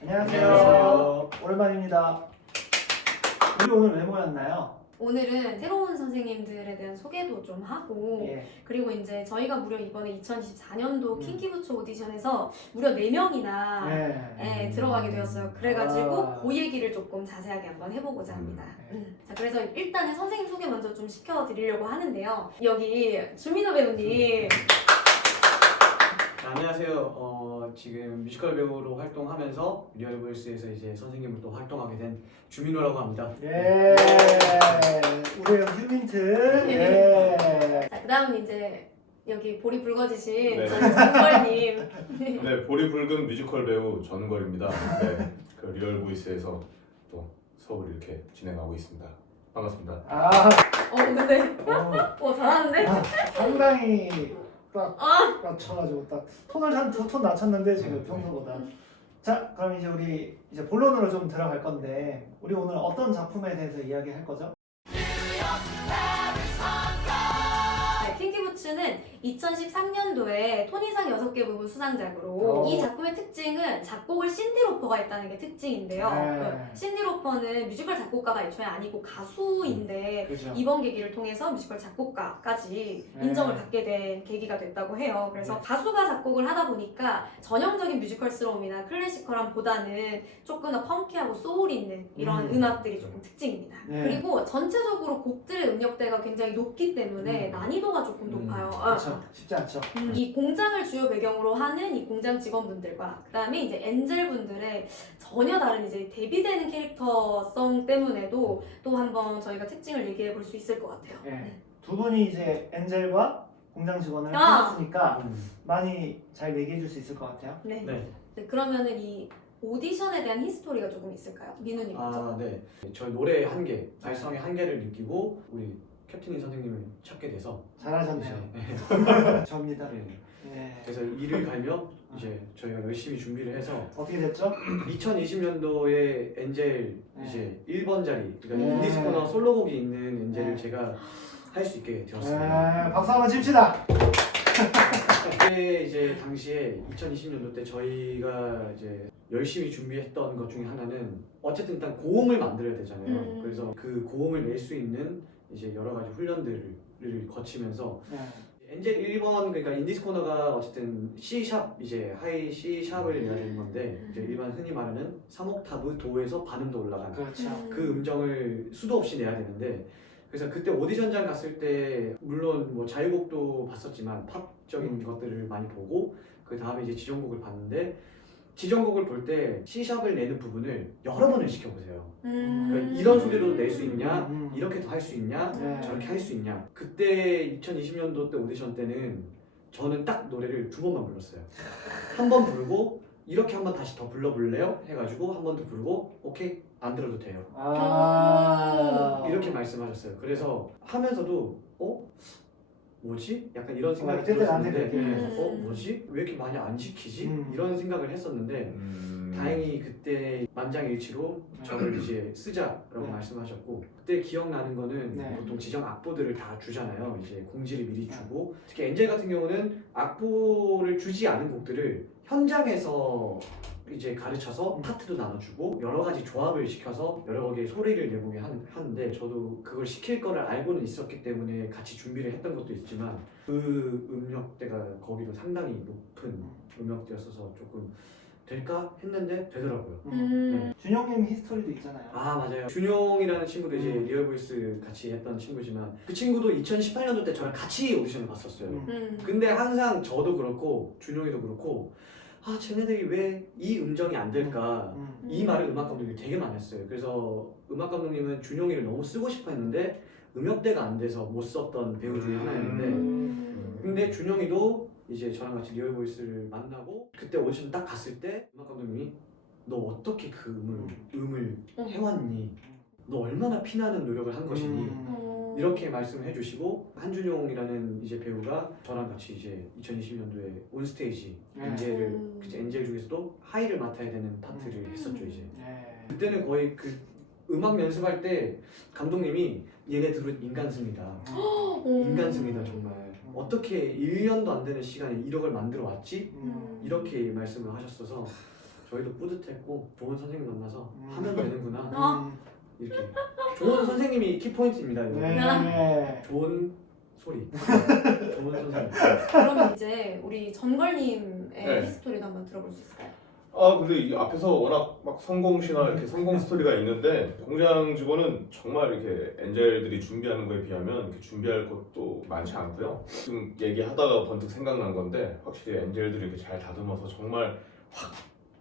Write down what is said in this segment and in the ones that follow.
안녕하세요. 오랜만입니다. 우리 오늘 왜 모였나요? 오늘은 새로운 선생님들에 대한 소개도 좀 하고 예. 그리고 이제 저희가 무려 이번에 2024년도 킹키부츠 오디션에서 무려 4명이나 예. 들어가게 되었어요. 그래가지고 아. 그 얘기를 조금 자세하게 한번 해보고자 합니다. 자, 그래서 일단은 선생님 소개 먼저 좀 시켜드리려고 하는데요. 여기 주민호 배우님. 안녕하세요. 지금 뮤지컬 배우로 활동하면서 리얼보이스에서 이제 선생님으로 또 활동하게 된 주민호라고 합니다. 예. 우리 휴민트. 예. 자, 그 다음 이제 여기 볼이 붉어지신 네. 저희 정걸님. 네, 볼이 붉은 뮤지컬 배우 전걸입니다. 네, 그 리얼보이스에서 또 수업을 이렇게 진행하고 있습니다. 반갑습니다. 아, 근데 잘하는데? 상당히 딱 맞춰가지고 딱 톤을 한 2톤 낮췄는데 지금 평소보다. 자, 그럼 이제 우리 이제 본론으로 좀 들어갈 건데 우리 오늘 어떤 작품에 대해서 이야기할 거죠? 네, 킹키부츠는 2013년도에 토니상 6개 부분 수상작으로 오. 이 작품의 특징은 작곡을 신디 로퍼가 있다는 게 특징인데요. 네. 신디 로퍼는 뮤지컬 작곡가가 애초에 아니고 가수인데 그죠? 이번 계기를 통해서 뮤지컬 작곡가까지 네. 인정을 받게 된 계기가 됐다고 해요. 그래서 네. 가수가 작곡을 하다 보니까 전형적인 뮤지컬스러움이나 클래시컬함보다는 조금 더 펑키하고 소울 있는 이런 음악들이 조금 특징입니다. 네. 그리고 전체적으로 곡들의 음역대가 굉장히 높기 때문에 난이도가 조금 높아요. 그렇죠. 쉽지 않죠. 이 공장을 주요 배경으로 하는 이 공장 직원분들과 그 다음에 이제 엔젤분들의 전혀 다른 이제 대비되는 캐릭터성 때문에도 또 한번 저희가 특징을 얘기해 볼 수 있을 것 같아요. 예. 두 분이 이제 엔젤과 공장 직원을 아. 했으니까 많이 잘 얘기해 줄 수 있을 것 같아요. 네. 네. 네, 그러면은 이 오디션에 대한 히스토리가 조금 있을까요? 민우님 먼저. 네. 저희 노래의 한계, 발성의 한계를 느끼고 우리 캡틴인 선생님을 찾게 돼서 잘하셨네요. 이제 접니다. 네. 예. 그래서 이를 갈며 이제 저희가 열심히 준비를 해서 어떻게 됐죠? 2020년도에 엔젤 이제 1번 자리, 그러니까 네. 인디스코너 솔로곡이 있는 엔젤을 네. 제가 할 수 있게 되었습니다. 예. 박수 한번 칩시다. 그때 이제 당시에 2020년도 때 저희가 이제 열심히 준비했던 것 중에 하나는 어쨌든 일단 고음을 만들어야 되잖아요. 그래서 그 고음을 낼 수 있는 이제 여러 가지 훈련들을 거치면서 예. 엔젤 1번 그러니까 인디스 코너가 어쨌든 C# 이제 하이 C#을 내야 되는 건데 이제 일반 흔히 말하는 3옥타브 도에서 반음도 올라간 그렇죠. 그 음정을 수도 없이 내야 되는데 그래서 그때 오디션장 갔을 때 물론 뭐 자유곡도 봤었지만 팝적인 것들을 많이 보고 그 다음에 이제 지정곡을 봤는데 지정곡을 볼 때 C샵을 내는 부분을 여러 번을 시켜보세요. 그러니까 이런 소리로 낼 수 있냐, 이렇게도 할 수 있냐, 네. 저렇게 할 수 있냐. 그때 2020년도 때 오디션 때는 저는 딱 노래를 2번만 불렀어요. 한 번 부르고 이렇게 한 번 다시 더 불러볼래요? 해가지고 한 번 더 부르고 오케이 안 들어도 돼요. 이렇게 말씀하셨어요. 그래서 하면서도 뭐지? 약간 이런 생각이 들었는데 뭐지? 왜 이렇게 많이 안 시키지? 이런 생각을 했었는데 다행히 그때 만장일치로 저를 이제 쓰자라고 네. 말씀하셨고 그때 기억나는 거는 네. 보통 지정 악보들을 다 주잖아요. 이제 공지를 미리 주고 특히 엔젤 같은 경우는 악보를 주지 않은 곡들을 현장에서 이제 가르쳐서 파트도 나눠주고 여러 가지 조합을 시켜서 여러 개의 소리를 내보게 하는데 저도 그걸 시킬 거를 알고는 있었기 때문에 같이 준비를 했던 것도 있지만 그 음역대가 거기도 상당히 높은 음역대였어서 조금 될까 했는데 되더라고요. 네. 준영님 히스토리도 있잖아요. 아 맞아요. 준용이라는 친구도 이제 리얼보이스 같이 했던 친구지만 그 친구도 2018년도 때 저랑 같이 오디션을 봤었어요. 근데 항상 저도 그렇고 준용이도 그렇고 아 쟤네들이 왜 이 음정이 안 될까 이 말을 음악 감독님이 되게 많이 했어요. 그래서 음악 감독님은 준용이를 너무 쓰고 싶어 했는데 음역대가 안 돼서 못 썼던 배우 중에 하나였는데 근데 준용이도 이제 저랑 같이 리얼보이스를 만나고 그때 오디션 딱 갔을 때 음악 감독님이 너 어떻게 그 음을 해왔니? 너 얼마나 피나는 노력을 한 것이니? 이렇게 말씀을 해주시고 한준용이라는 이제 배우가 저랑 같이 이제 2020년도에 온스테이지 엔젤을 그치, 엔젤 중에서도 하이를 맡아야 되는 파트를 했었죠 이제. 그때는 거의 그 음악 연습할 때 감독님이 얘네들은 인간승이다. 인간승이다 정말. 어떻게 1년도 안 되는 시간에 1억을 만들어 왔지? 이렇게 말씀을 하셨어서 저희도 뿌듯했고 좋은 선생님 만나서 하면 되는구나 이렇게 좋은 선생님이 키포인트입니다. 이거. 네. 좋은 소리 좋은 선생님. 그러면 이제 우리 전걸님의 네. 히스토리도 한번 들어볼 수 있을까요? 아 근데 이 앞에서 워낙 막 성공 신화 이렇게 성공 스토리가 있는데 공장 직원은 정말 이렇게 엔젤들이 준비하는 거에 비하면 이렇게 준비할 것도 많지 않고요. 지금 얘기하다가 번뜩 생각난 건데 확실히 엔젤들이 이렇게 잘 다듬어서 정말 확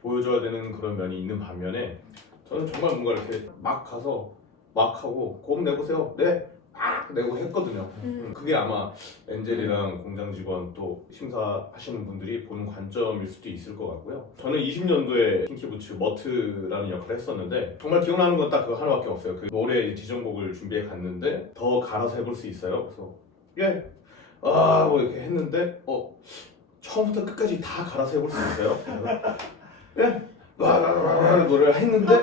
보여줘야 되는 그런 면이 있는 반면에 저는 정말 뭔가 이렇게 막 가서 막 하고 곰 내보세요. 네. 막 내고 했거든요. 그게 아마 엔젤이랑 공장 직원 또 심사하시는 분들이 보는 관점일 수도 있을 것 같고요. 저는 20년도에 킹키부츠 머트라는 역할을 했었는데 정말 기억나는 건 딱 그거 하나밖에 없어요. 그 노래 지정곡을 준비해 갔는데 더 갈아서 해볼 수 있어요. 그래서 예, 뭐 이렇게 했는데 처음부터 끝까지 다 갈아서 해볼 수 있어요. 그래서, 예. 노래를 했는데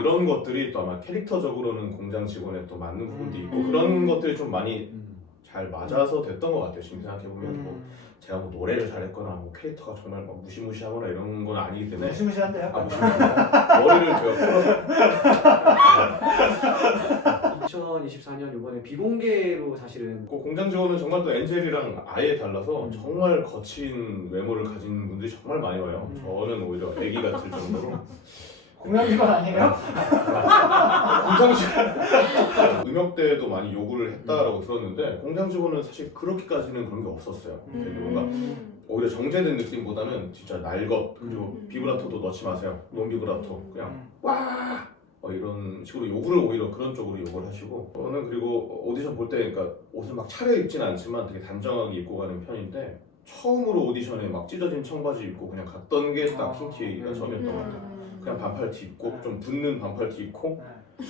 이런 것들이 또 아마 캐릭터적으로는 공장 직원에 또 맞는 부분도 있고 그런 것들이 좀 많이 잘 맞아서 됐던 것 같아요. 지금 생각해보면 뭐 제가 뭐 노래를 잘했거나 뭐 캐릭터가 정말 막 무시무시하거나 이런 건 아니기 때문에 무시무시한데요? 무시무시합니다. 머리를 제가 2024년 이번에 비공개로 사실은 그 공장 직원은 정말 또 엔젤이랑 아예 달라서 정말 거친 외모를 가진 분들이 정말 많이 와요. 저는 오히려 애기 같을 정도로 공연 직원 아니에요? 공장 직원 음역대도 많이 요구를 했다라고 들었는데 공장 직원은 사실 그렇게까지는 그런 게 없었어요. 되게 뭔가 오히려 정제된 느낌보다는 진짜 날것 그리고 비브라토도 넣지 마세요. 논 비브라토 그냥 와 이런 식으로 요구를 오히려 그런 쪽으로 요구를 하시고 저는 그리고 오디션 볼 때 그러니까 옷을 막 차려입진 않지만 되게 단정하게 입고 가는 편인데 처음으로 오디션에 막 찢어진 청바지 입고 그냥 갔던 게 딱 킹키가 처음이었던 것 같아요. 그냥 반팔티 입고 좀 붙는 반팔티 입고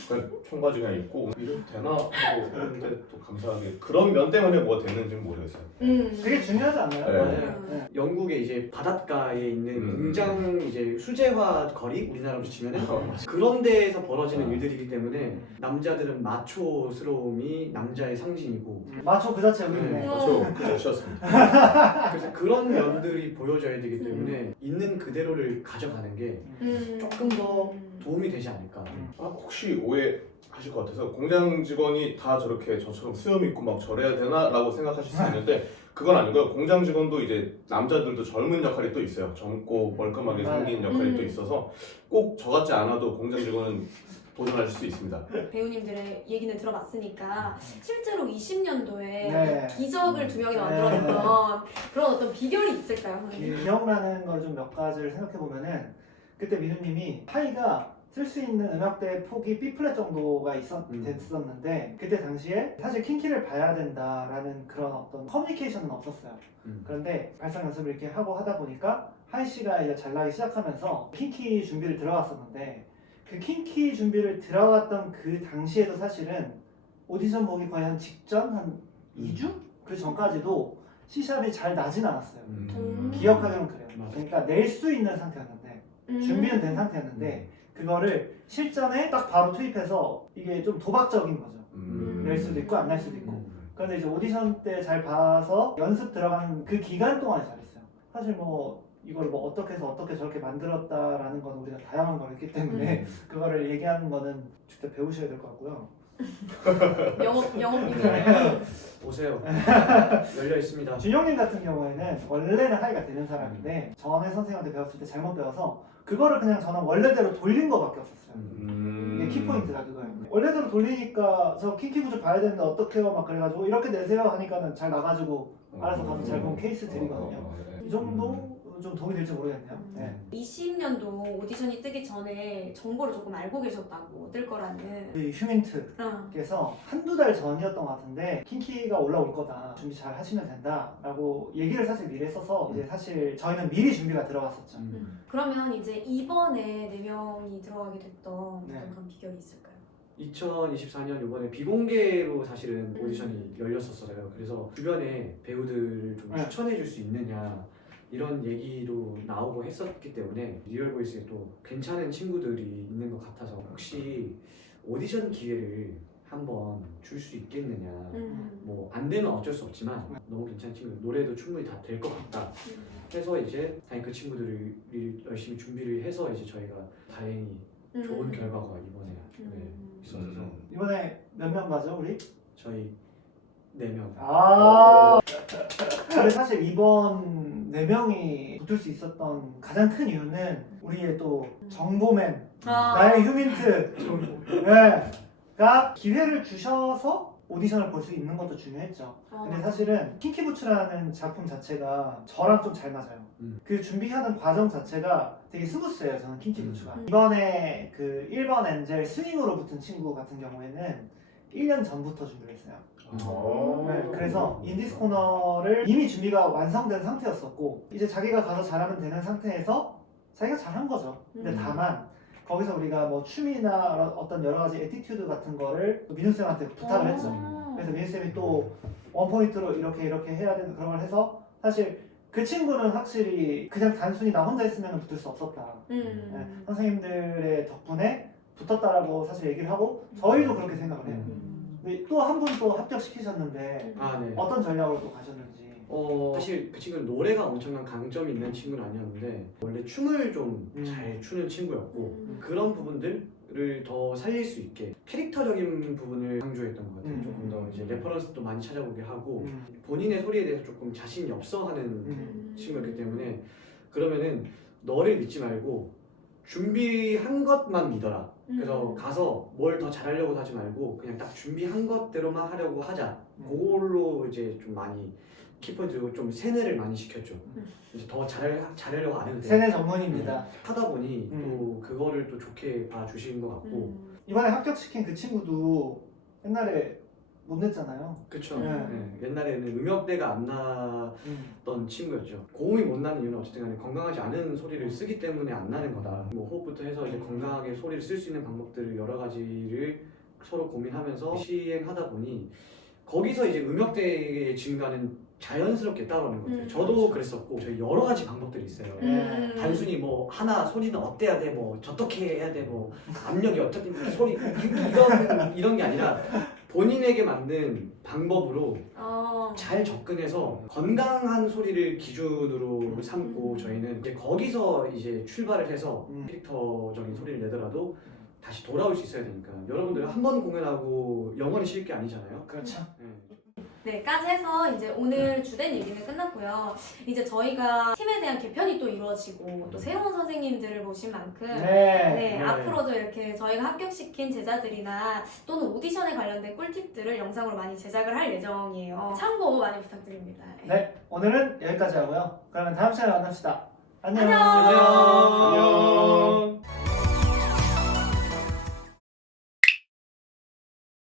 그냥 청바지 그냥 입고 이래도 되나 하고 했는데 또 감사하게 그런 면 때문에 뭐가 됐는지는 모르겠어요. 되게 중요하지 않나요? 네. 맞아요. 네. 영국의 이제 바닷가에 있는 공장 이제 수제화 거리 우리나라로 치면은 그런 데에서 벌어지는 일들이기 때문에 남자들은 마초스러움이 남자의 상징이고 마초 그 자체 의미네. 그 자체였습니다. 그래서 그런 면들이 보여져야 되기 때문에 있는 그대로를 가져가는 게 조금 더 도움이 되지 않을까. 혹시 오해하실 것 같아서 공장 직원이 다 저렇게 저처럼 수염 있고 막 저래야 되나? 라고 생각하실 수 있는데 그건 아니고요. 공장 직원도 이제 남자들도 젊은 역할이 또 있어요. 젊고 멀끔하게 생긴 역할이 또 있어서 꼭 저 같지 않아도 공장 직원은 도전하실 수 있습니다. 배우님들의 얘기는 들어봤으니까 실제로 20년도에 네. 기적을 두 명이 만들었던 그런 어떤 비결이 있을까요? 기억나는 걸 좀 몇 가지를 생각해 보면은 그때 민우님이 파이가 쓸 수 있는 음역대 폭이 B 플랫 정도가 됐었는데 그때 당시에 사실 킹키를 봐야 된다라는 그런 어떤 커뮤니케이션은 없었어요. 그런데 발성 연습을 이렇게 하고 하다 보니까 하이 씨가 이제 잘 나기 시작하면서 킹키 준비를 들어갔었는데 그 킹키 준비를 들어갔던 그 당시에도 사실은 오디션 보기 거의 한 직전 한 2주? 그 전까지도 C샵이 잘 나진 않았어요. 기억하기로는 그래요. 맞아. 그러니까 낼 수 있는 상태였는데 준비는 된 상태였는데 그거를 실전에 딱 바로 투입해서 이게 좀 도박적인 거죠. 낼 수도 있고 안 낼 수도 있고. 그런데 이제 오디션 때 잘 봐서 연습 들어가는 그 기간 동안에 잘했어요. 사실 뭐 이걸 뭐 어떻게 해서 어떻게 저렇게 만들었다라는 건 우리가 다양한 걸 했기 때문에 그거를 얘기하는 거는 직접 배우셔야 될 것 같고요. 영업 비밀. 오세요. 열려 있습니다. 준영님 같은 경우에는 원래는 하이가 되는 사람인데 전에 선생님한테 배웠을 때 잘못 배워서 그거를 그냥 저는 원래대로 돌린 거밖에 없었어요. 이게 키포인트가 그거예요. 원래대로 돌리니까 저 킹키부츠 봐야 되는데 어떡해요 막 그래가지고 이렇게 내세요 하니까는 잘 나가지고 알아서 가서 잘 보면 케이스 드리거든요. 이 정도 좀 도움이 될지 모르겠네요. 네. 20년도 오디션이 뜨기 전에 정보를 조금 알고 계셨다고 뜰 거라는. 이 휴민트께서 한두 달 전이었던 것 같은데 킹키가 올라올 거다 준비 잘 하시면 된다 라고 얘기를 사실 미리 했어서 이제 사실 저희는 미리 준비가 들어갔었죠. 그러면 이제 이번에 4명이 들어가게 됐던 어떤 네. 그런 비결이 있을까요? 2024년 이번에 비공개로 사실은 오디션이 열렸었어요. 그래서 주변에 배우들을 좀 추천해 줄 수 있느냐 이런 얘기도 나오고 했었기 때문에 리얼보이스에 또 괜찮은 친구들이 있는 것 같아서 혹시 오디션 기회를 한번 줄 수 있겠느냐. 뭐 안 되면 어쩔 수 없지만 너무 괜찮은 친구 노래도 충분히 다 될 것 같다 해서 이제 다행히 그 친구들이 열심히 준비를 해서 이제 저희가 다행히 좋은 결과가 이번에 있어서 이번에 몇 명 가죠 우리? 저희 4명. 아. 근데 사실 이번 4명이 붙을 수 있었던 가장 큰 이유는 우리의 또 정보맨, 나의 휴민트, 가 기회를 주셔서 오디션을 볼 수 있는 것도 중요했죠. 근데 사실은 킹키부츠라는 작품 자체가 저랑 좀 잘 맞아요. 그 준비하는 과정 자체가 되게 스무스해요. 저는 킹키부츠가. 이번에 그 1번 엔젤 스윙으로 붙은 친구 같은 경우에는 1년 전부터 준비를 했어요. 네, 그래서 인디스 코너를 이미 준비가 완성된 상태였었고 이제 자기가 가서 잘하면 되는 상태에서 자기가 잘한 거죠. 근데 다만 거기서 우리가 뭐 춤이나 어떤 여러 가지 애티튜드 같은 거를 민우 쌤한테 부탁을 했죠. 그래서 민우 쌤이 또 원포인트로 이렇게 해야 되는 그런 걸 해서 사실 그 친구는 확실히 그냥 단순히 나 혼자 했으면 붙을 수 없었다. 네, 선생님들의 덕분에 붙었다라고 사실 얘기를 하고 저희도 그렇게 생각을 해요. 또 한 분 또 합격시키셨는데 네. 어떤 전략으로 또 가셨는지. 사실 그 친구는 노래가 엄청난 강점이 있는 친구는 아니었는데 원래 춤을 좀 잘 추는 친구였고 그런 부분들을 더 살릴 수 있게 캐릭터적인 부분을 강조했던 것 같아요. 조금 더 이제 레퍼런스도 많이 찾아보게 하고 본인의 소리에 대해서 조금 자신이 없어하는 친구였기 때문에 그러면은 너를 믿지 말고 준비한 것만 믿어라. 그래서 가서 뭘 더 잘하려고 하지 말고 그냥 딱 준비한 것대로만 하려고 하자. 그걸로 이제 좀 많이 키포인트로 좀 세뇌를 많이 시켰죠. 이제 더 잘하려고 안 해도 돼. 세뇌 전문입니다. 하다 보니 또 그거를 또 좋게 봐주시는 것 같고. 이번에 합격시킨 그 친구도 옛날에 못 냈잖아요. 그쵸. 네. 네. 옛날에는 음역대가 안 나던 친구였죠. 고음이 못 나는 이유는 어쨌든 간에 건강하지 않은 소리를 쓰기 때문에 안 나는 거다. 뭐 호흡부터 해서 이제 건강하게 소리를 쓸 수 있는 방법들을 여러 가지를 서로 고민하면서 시행하다 보니 거기서 이제 음역대의 증가는 자연스럽게 따라오는 것 같아요. 저도 그랬었고 저희 여러 가지 방법들이 있어요. 단순히 뭐 하나 소리는 어때야 돼, 뭐 어떻게 해야 돼, 뭐 압력이 어떻게 소리 이런 게 아니라 본인에게 맞는 방법으로 잘 접근해서 건강한 소리를 기준으로 삼고 저희는 이제 거기서 이제 출발을 해서 캐릭터적인 소리를 내더라도 다시 돌아올 수 있어야 되니까 여러분들 한 번 공연하고 영원히 쉴 게 아니잖아요. 그렇죠. 네까지 해서 이제 오늘 주된 얘기는 끝났고요. 이제 저희가 팀에 대한 개편이 또 이루어지고 또 새로운 선생님들을 모신 만큼 네, 앞으로도 이렇게 저희가 합격시킨 제자들이나 또는 오디션에 관련된 꿀팁들을 영상으로 많이 제작을 할 예정이에요. 참고 많이 부탁드립니다. 네, 오늘은 여기까지 하고요. 그러면 다음 시간에 만납시다. 안녕. 안녕. 안녕.